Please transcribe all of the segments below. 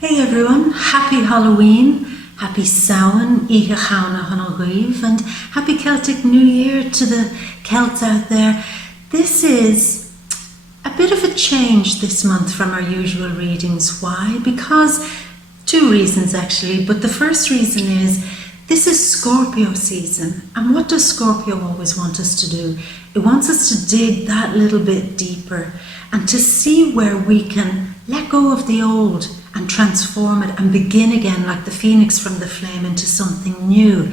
Hey everyone, happy Halloween, happy Samhain, Icha Chana Hanalgriv, and happy Celtic New Year to the Celts out there. This is a bit of a change this month from our usual readings. Why? Because two reasons actually, but the first reason is this is Scorpio season, and what does Scorpio always want us to do? It wants us to dig that little bit deeper and to see where we can let go of the old and transform it and begin again like the phoenix from the flame into something new.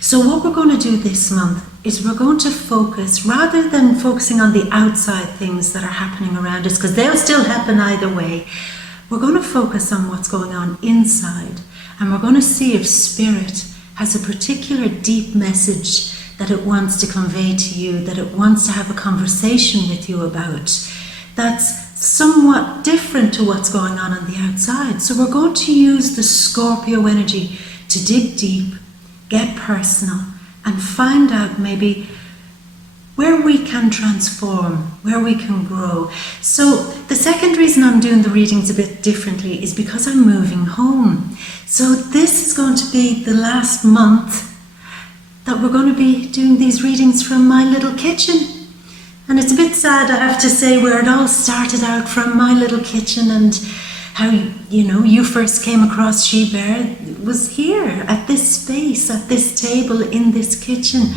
So what we're going to do this month is we're going to focus, rather than focusing on the outside things that are happening around us, because they'll still happen either way, we're going to focus on what's going on inside, and we're going to see if Spirit has a particular deep message that it wants to convey to you, that it wants to have a conversation with you about, that's somewhat different to what's going on the outside. So we're going to use the Scorpio energy to dig deep, get personal, and find out maybe where we can transform, where we can grow. So the second reason I'm doing the readings a bit differently is because I'm moving home. So this is going to be the last month that we're going to be doing these readings from my little kitchen. And it's a bit sad, I have to say, where it all started out from my little kitchen, and how, you first came across She Bear was here, at this space, at this table, in this kitchen.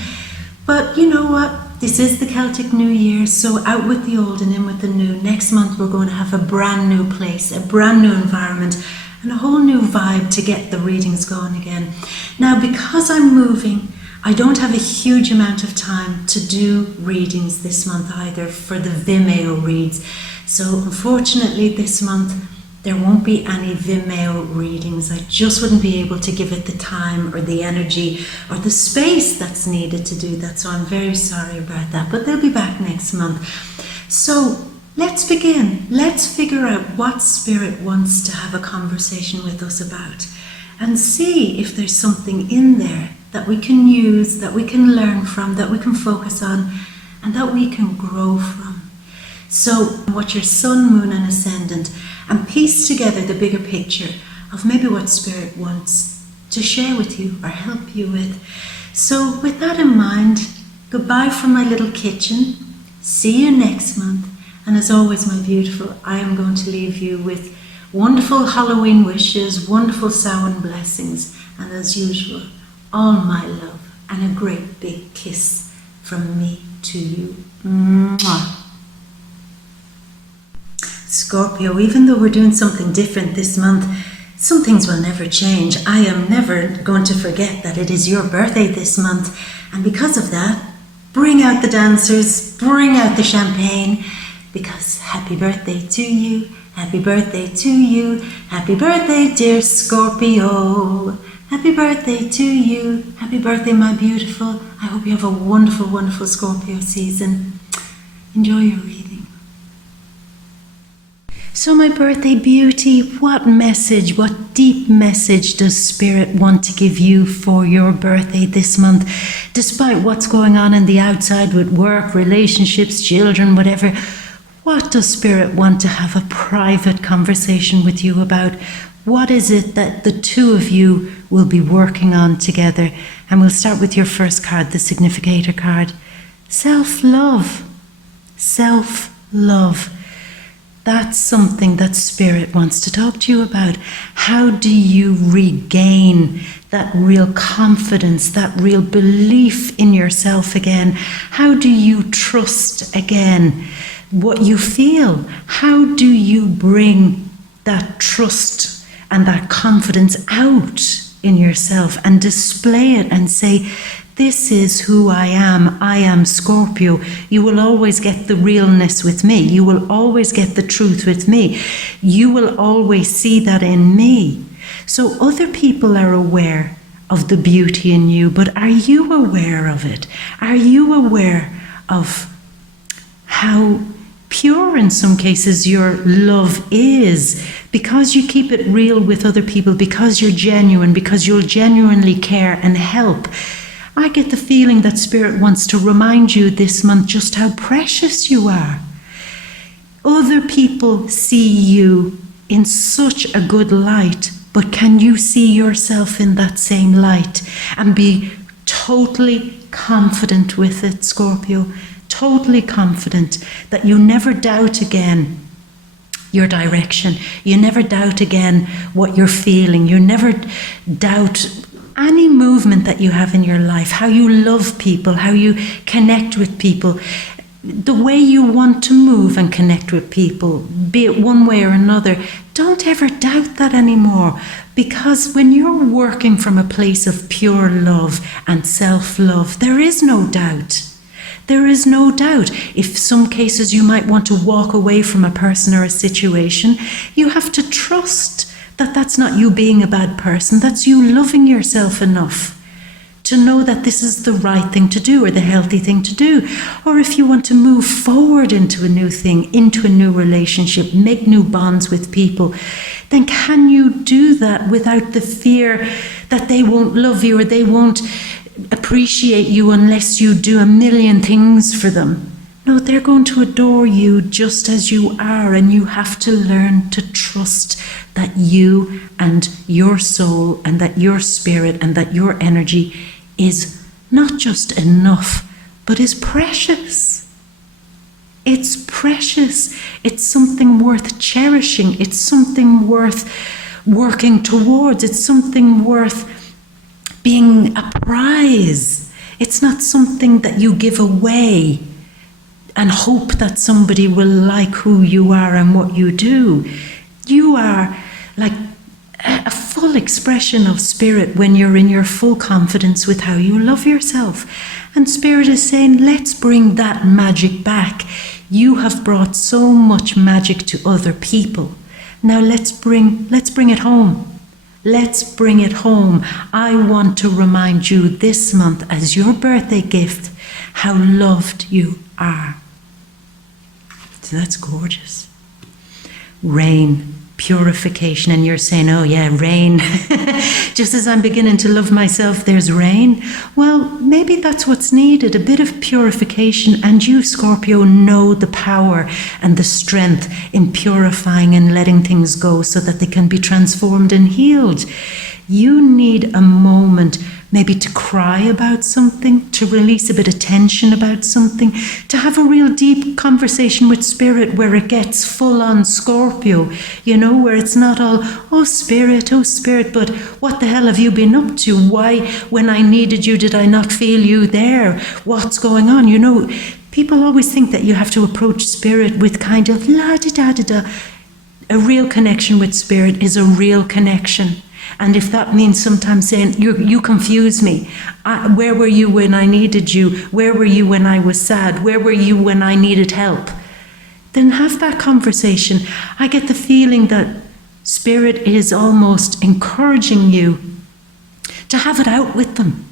But you know what? This is the Celtic New Year, so out with the old and in with the new. Next month we're going to have a brand new place, a brand new environment, and a whole new vibe to get the readings going again. Now, because I'm moving, I don't have a huge amount of time to do readings this month either for the Vimeo reads. So unfortunately this month there won't be any Vimeo readings. I just wouldn't be able to give it the time or the energy or the space that's needed to do that. So I'm very sorry about that, but they'll be back next month. So let's begin. Let's figure out what Spirit wants to have a conversation with us about, and see if there's something in there that we can use, that we can learn from, that we can focus on, and that we can grow from. So what your sun, moon, and ascendant, and piece together the bigger picture of maybe what Spirit wants to share with you or help you with. So with that in mind, goodbye from my little kitchen. See you next month. And as always, my beautiful, I am going to leave you with wonderful Halloween wishes, wonderful Samhain blessings, and as usual, all my love and a great big kiss from me to you. Mwah. Scorpio, even though we're doing something different this month, some things will never change. I am never going to forget that it is your birthday this month, and because of that, bring out the dancers, bring out the champagne, because happy birthday to you, happy birthday to you, happy birthday dear Scorpio. Happy birthday to you. Happy birthday, my beautiful. I hope you have a wonderful, wonderful Scorpio season. Enjoy your reading. So my birthday beauty, what message, what deep message does Spirit want to give you for your birthday this month? Despite what's going on in the outside with work, relationships, children, whatever, what does Spirit want to have a private conversation with you about? What is it that the two of you will be working on together? And we'll start with your first card, the significator card. Self-love. Self-love. That's something that Spirit wants to talk to you about. How do you regain that real confidence, that real belief in yourself again? How do you trust again what you feel? How do you bring that trust and that confidence out in yourself and display it and say, this is who I am Scorpio. You will always get the realness with me. You will always get the truth with me. You will always see that in me. So other people are aware of the beauty in you, but are you aware of it? Are you aware of how pure in some cases your love is, because you keep it real with other people, because you're genuine, because you'll genuinely care and help? I get the feeling that Spirit wants to remind you this month just how precious you are. Other people see you in such a good light, but can you see yourself in that same light and be totally confident with it, Scorpio? Totally confident that you never doubt again your direction. You never doubt again what you're feeling. You never doubt any movement that you have in your life, how you love people, how you connect with people, the way you want to move and connect with people, be it one way or another. Don't ever doubt that anymore, because when you're working from a place of pure love and self-love, there is no doubt. There is no doubt. If some cases you might want to walk away from a person or a situation, you have to trust that that's not you being a bad person, that's you loving yourself enough to know that this is the right thing to do or the healthy thing to do. Or if you want to move forward into a new thing, into a new relationship, make new bonds with people, then can you do that without the fear that they won't love you or they won't appreciate you unless you do a million things for them? No, they're going to adore you just as you are, and you have to learn to trust that you and your soul and that your spirit and that your energy is not just enough, but is precious. It's precious. It's something worth cherishing. It's something worth working towards. It's something worth being a prize. It's not something that you give away and hope that somebody will like who you are and what you do. You are like a full expression of spirit when you're in your full confidence with how you love yourself. And spirit is saying, let's bring that magic back. You have brought so much magic to other people. Now let's bring it home. Let's bring it home. I want to remind you this month as your birthday gift how loved you are. So that's gorgeous. Rain, purification, and you're saying, oh yeah, rain. Just as I'm beginning to love myself, there's rain. Well, maybe that's what's needed, a bit of purification, and you, Scorpio, know the power and the strength in purifying and letting things go so that they can be transformed and healed. You need a moment maybe to cry about something, to release a bit of tension about something, to have a real deep conversation with spirit where it gets full on Scorpio, you know, where it's not all, oh spirit, but what the hell have you been up to? Why, when I needed you, did I not feel you there? What's going on? You know, people always think that you have to approach spirit with kind of la-di-da-di-da. A real connection with spirit is a real connection. And if that means sometimes saying, you confuse me. Where were you when I needed you? Where were you when I was sad? Where were you when I needed help? Then have that conversation. I get the feeling that spirit is almost encouraging you to have it out with them,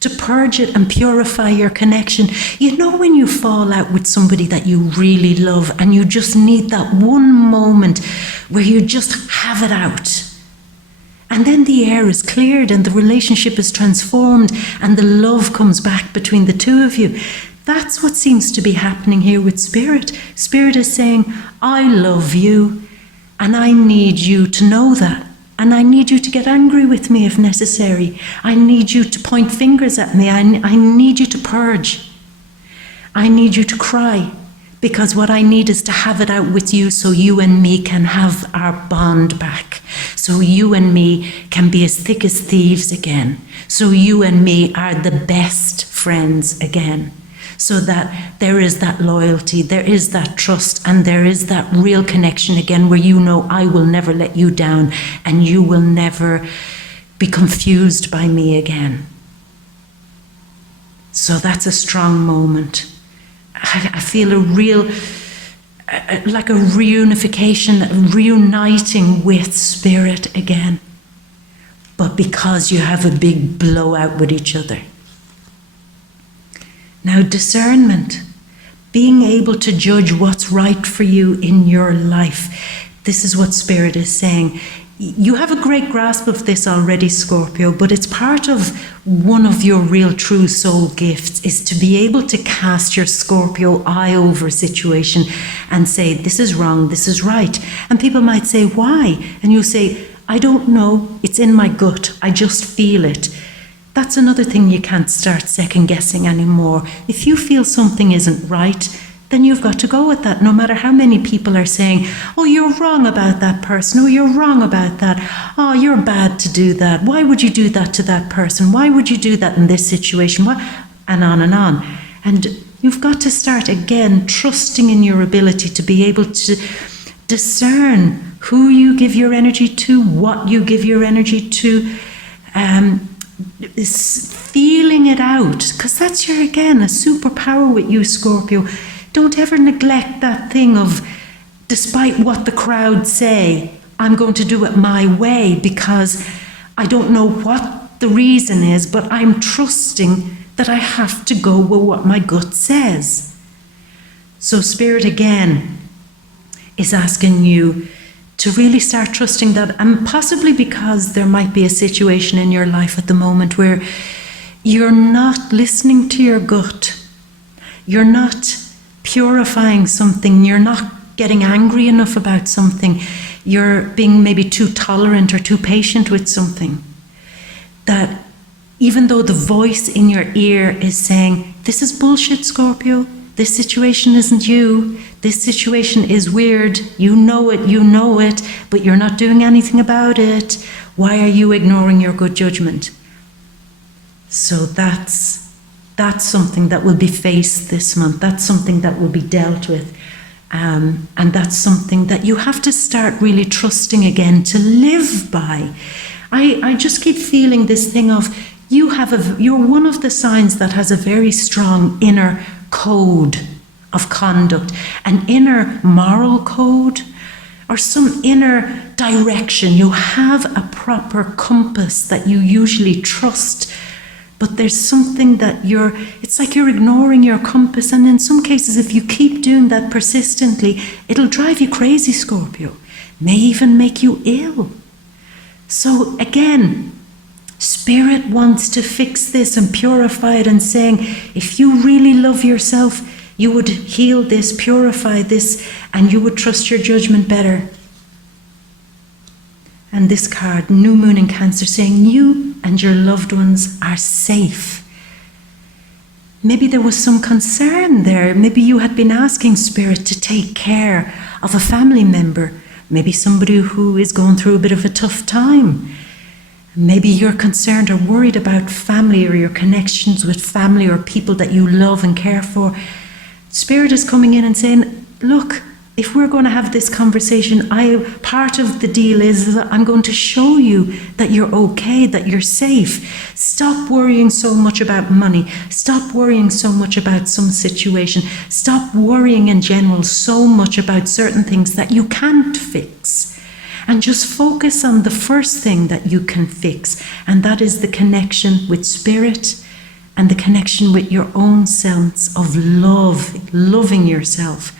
to purge it and purify your connection. You know, when you fall out with somebody that you really love and you just need that one moment where you just have it out. And then the air is cleared and the relationship is transformed and the love comes back between the two of you. That's what seems to be happening here with Spirit. Spirit is saying, I love you and I need you to know that. And I need you to get angry with me if necessary. I need you to point fingers at me. I need you to purge. I need you to cry. Because what I need is to have it out with you so you and me can have our bond back. So you and me can be as thick as thieves again. So you and me are the best friends again. So that there is that loyalty, there is that trust, and there is that real connection again where you know I will never let you down and you will never be confused by me again. So that's a strong moment. I feel a real, like a reunification, reuniting with spirit again. But because you have a big blowout with each other. Now, discernment, being able to judge what's right for you in your life. This is what Spirit is saying. You have a great grasp of this already, Scorpio, but it's part of one of your real true soul gifts is to be able to cast your Scorpio eye over a situation and say, this is wrong, this is right. And people might say, why? And you say, I don't know, it's in my gut, I just feel it. That's another thing you can't start second guessing anymore. If you feel something isn't right, then you've got to go with that, no matter how many people are saying, oh, you're wrong about that person, oh, you're wrong about that, oh, you're bad to do that, why would you do that to that person, why would you do that in this situation, and on and on. And you've got to start again trusting in your ability to be able to discern who you give your energy to, what you give your energy to, is feeling it out, because that's a superpower with you, Scorpio. Don't ever neglect that thing of, despite what the crowd say, I'm going to do it my way because I don't know what the reason is, but I'm trusting that I have to go with what my gut says. So Spirit again is asking you to really start trusting that, and possibly because there might be a situation in your life at the moment where you're not listening to your gut, you're not purifying something, you're not getting angry enough about something, you're being maybe too tolerant or too patient with something, that even though the voice in your ear is saying, this is bullshit, Scorpio, this situation isn't you, this situation is weird, you know it, but you're not doing anything about it, why are you ignoring your good judgment? So that's something that will be faced this month. That's something that will be dealt with. And that's something that you have to start really trusting again to live by. I just keep feeling this thing of you're one of the signs that has a very strong inner code of conduct, an inner moral code, or some inner direction. You have a proper compass that you usually trust. But there's something that it's like you're ignoring your compass. And in some cases, if you keep doing that persistently, it'll drive you crazy, Scorpio. May even make you ill. So again, Spirit wants to fix this and purify it and saying, if you really love yourself, you would heal this, purify this, and you would trust your judgment better. And this card, New Moon in Cancer, saying you and your loved ones are safe. Maybe there was some concern there. Maybe you had been asking Spirit to take care of a family member. Maybe somebody who is going through a bit of a tough time. Maybe you're concerned or worried about family or your connections with family or people that you love and care for. Spirit is coming in and saying, look, if we're going to have this conversation, part of the deal is that I'm going to show you that you're okay, that you're safe. Stop worrying so much about money. Stop worrying so much about some situation. Stop worrying in general so much about certain things that you can't fix. And just focus on the first thing that you can fix, and that is the connection with Spirit and the connection with your own sense of love, loving yourself.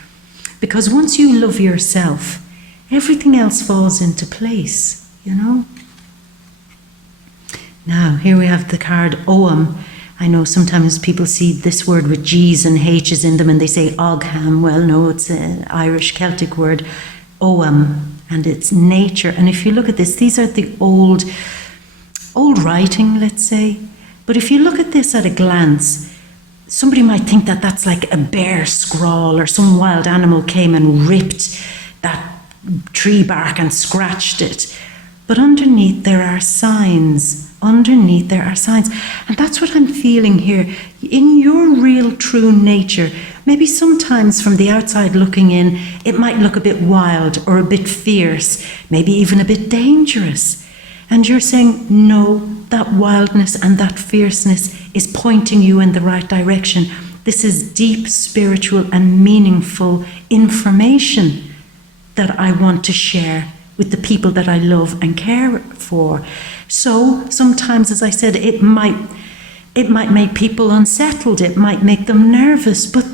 Because once you love yourself, everything else falls into place, you know? Now, here we have the card Ogham. I know sometimes people see this word with G's and H's in them and they say Ogham. Well, no, it's an Irish Celtic word, Ogham, and it's nature. And if you look at this, these are the old writing, let's say. But if you look at this at a glance, somebody might think that that's like a bear scrawl or some wild animal came and ripped that tree bark and scratched it. But underneath there are signs. Underneath there are signs. And that's what I'm feeling here. In your real true nature, maybe sometimes from the outside looking in, it might look a bit wild or a bit fierce, maybe even a bit dangerous. And you're saying, no, that wildness and that fierceness is pointing you in the right direction. This is deep spiritual and meaningful information that I want to share with the people that I love and care for. So sometimes, as I said, it might make people unsettled, it might make them nervous, but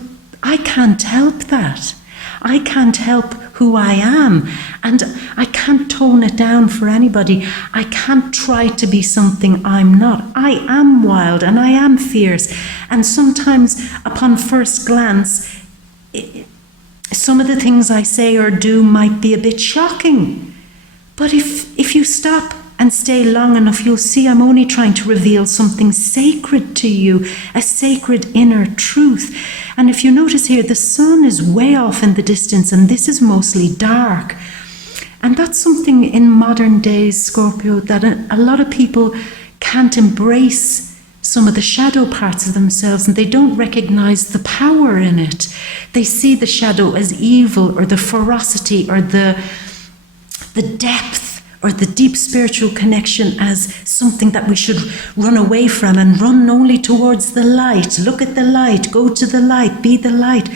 I can't help that. I can't help who I am. And I can't tone it down for anybody. I can't try to be something I'm not. I am wild and I am fierce. And sometimes, upon first glance, some of the things I say or do might be a bit shocking. But if you stop and stay long enough, you'll see I'm only trying to reveal something sacred to you, a sacred inner truth. And if you notice here, the sun is way off in the distance, and this is mostly dark. And that's something in modern days, Scorpio, that a lot of people can't embrace some of the shadow parts of themselves, and they don't recognize the power in it. They see the shadow as evil, or the ferocity, or the depth, or the deep spiritual connection as something that we should run away from and run only towards the light. Look at the light, go to the light, be the light.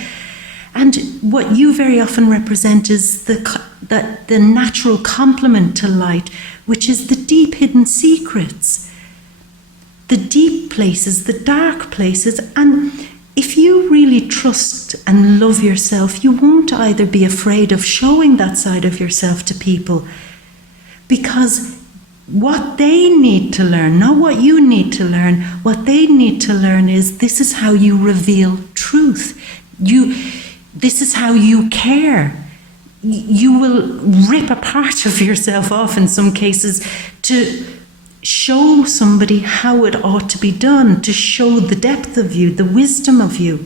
And what you very often represent is the natural complement to light, which is the deep hidden secrets, the deep places, the dark places. And if you really trust and love yourself, you won't either be afraid of showing that side of yourself to people. Because what they need to learn, not what you need to learn, what they need to learn is this is how you reveal truth. This is how you care. You will rip a part of yourself off in some cases to show somebody how it ought to be done, to show the depth of you, the wisdom of you.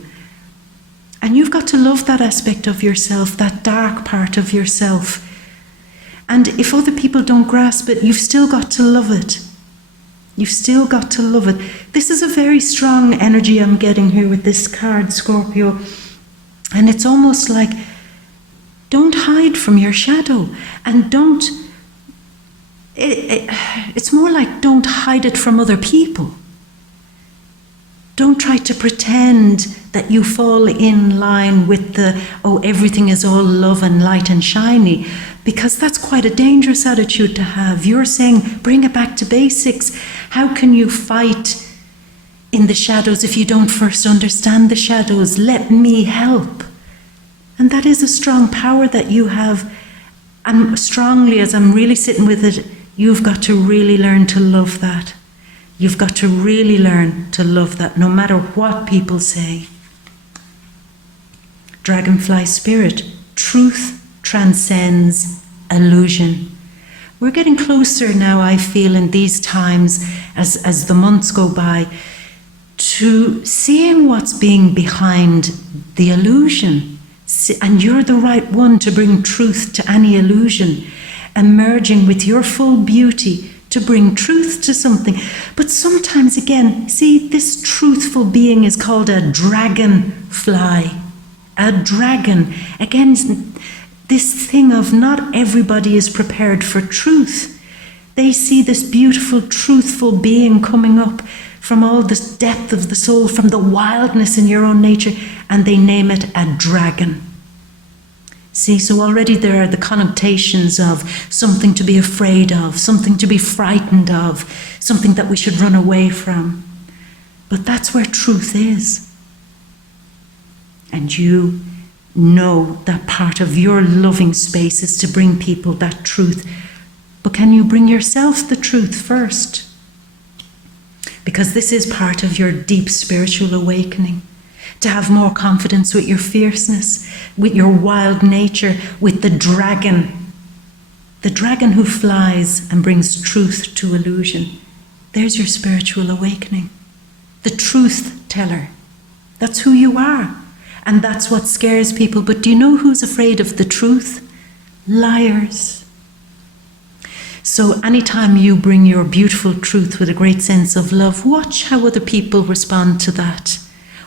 And you've got to love that aspect of yourself, that dark part of yourself. And if other people don't grasp it, you've still got to love it. You've still got to love it. This is a very strong energy I'm getting here with this card, Scorpio. And it's almost like, don't hide from your shadow. And it's more like don't hide it from other people. Don't try to pretend that you fall in line with everything is all love and light and shiny, because that's quite a dangerous attitude to have. You're saying, bring it back to basics. How can you fight in the shadows if you don't first understand the shadows? Let me help. And that is a strong power that you have. And strongly, as I'm really sitting with it, you've got to really learn to love that. You've got to really learn to love that, no matter what people say. Dragonfly spirit, truth transcends illusion. We're getting closer now, I feel, in these times, as the months go by, to seeing what's being behind the illusion. And you're the right one to bring truth to any illusion, emerging with your full beauty to bring truth to something. But sometimes, again, see, this truthful being is called a dragonfly. A dragon. Again, this thing of not everybody is prepared for truth. They see this beautiful, truthful being coming up from all this depth of the soul, from the wildness in your own nature, and they name it a dragon. See, so already there are the connotations of something to be afraid of, something to be frightened of, something that we should run away from. But that's where truth is. And you know that part of your loving space is to bring people that truth. But can you bring yourself the truth first? Because this is part of your deep spiritual awakening. To have more confidence with your fierceness, with your wild nature, with the dragon who flies and brings truth to illusion. There's your spiritual awakening. The truth teller. That's who you are. And that's what scares people. But do you know who's afraid of the truth? Liars. So anytime you bring your beautiful truth with a great sense of love, watch how other people respond to that.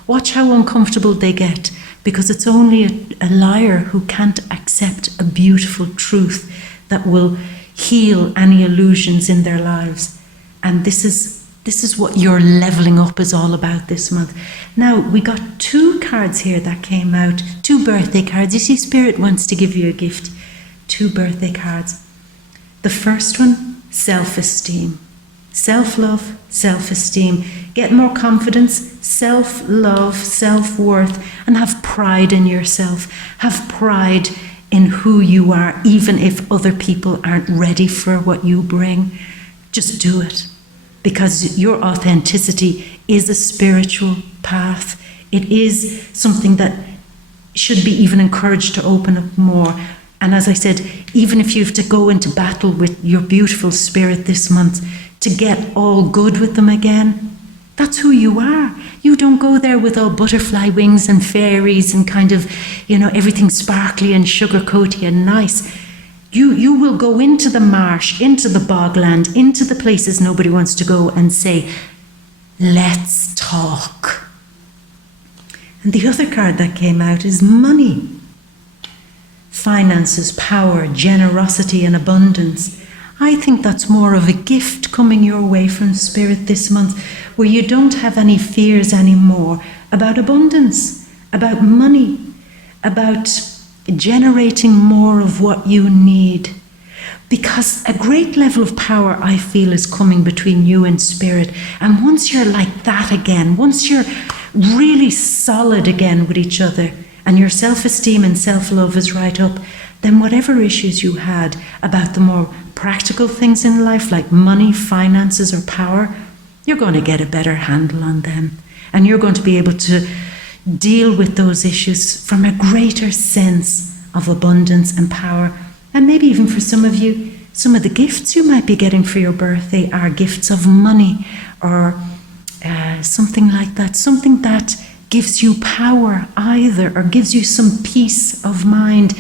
Watch how uncomfortable they get, because it's only a liar who can't accept a beautiful truth that will heal any illusions in their lives. And this is what your leveling up is all about this month. Now, we got 2 cards here that came out, 2 birthday cards. You see, Spirit wants to give you a gift. 2 birthday cards. The first one, self-esteem. Self-love, self-esteem. Get more confidence, self-love, self-worth, and have pride in yourself. Have pride in who you are, even if other people aren't ready for what you bring. Just do it, because your authenticity is a spiritual path. It is something that should be even encouraged to open up more. And as I said, even if you have to go into battle with your beautiful spirit this month to get all good with them again, that's who you are. You don't go there with all butterfly wings and fairies and kind of, everything sparkly and sugar-coaty and nice. You will go into the marsh, into the bogland, into the places nobody wants to go and say, let's talk. And the other card that came out is money. Finances, power, generosity and abundance. I think that's more of a gift coming your way from Spirit this month, where you don't have any fears anymore about abundance, about money, about generating more of what you need. Because a great level of power, I feel, is coming between you and Spirit. And once you're like that again, once you're really solid again with each other, and your self-esteem and self-love is right up, then whatever issues you had about the more practical things in life, like money, finances, or power, you're going to get a better handle on them. And you're going to be able to deal with those issues from a greater sense of abundance and power. And maybe even for some of you, some of the gifts you might be getting for your birthday are gifts of money or something like that, something that gives you power either, or gives you some peace of mind.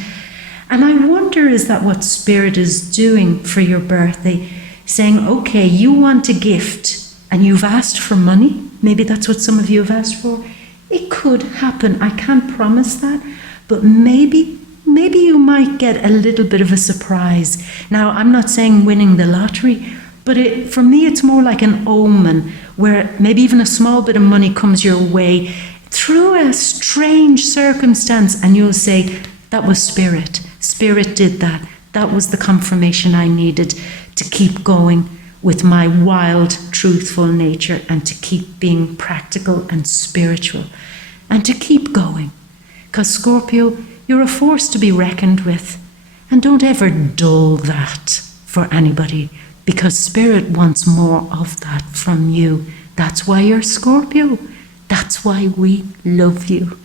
And I wonder, is that what Spirit is doing for your birthday? Saying, okay, you want a gift and you've asked for money. Maybe that's what some of you have asked for. It could happen. I can't promise that. But maybe you might get a little bit of a surprise. Now, I'm not saying winning the lottery, but for me, it's more like an omen where maybe even a small bit of money comes your way through a strange circumstance, and you'll say, that was Spirit. Spirit did that. That was the confirmation I needed to keep going with my wild, truthful nature, and to keep being practical and spiritual, and to keep going. Because Scorpio, you're a force to be reckoned with, and don't ever dull that for anybody, because Spirit wants more of that from you. That's why you're Scorpio. That's why we love you.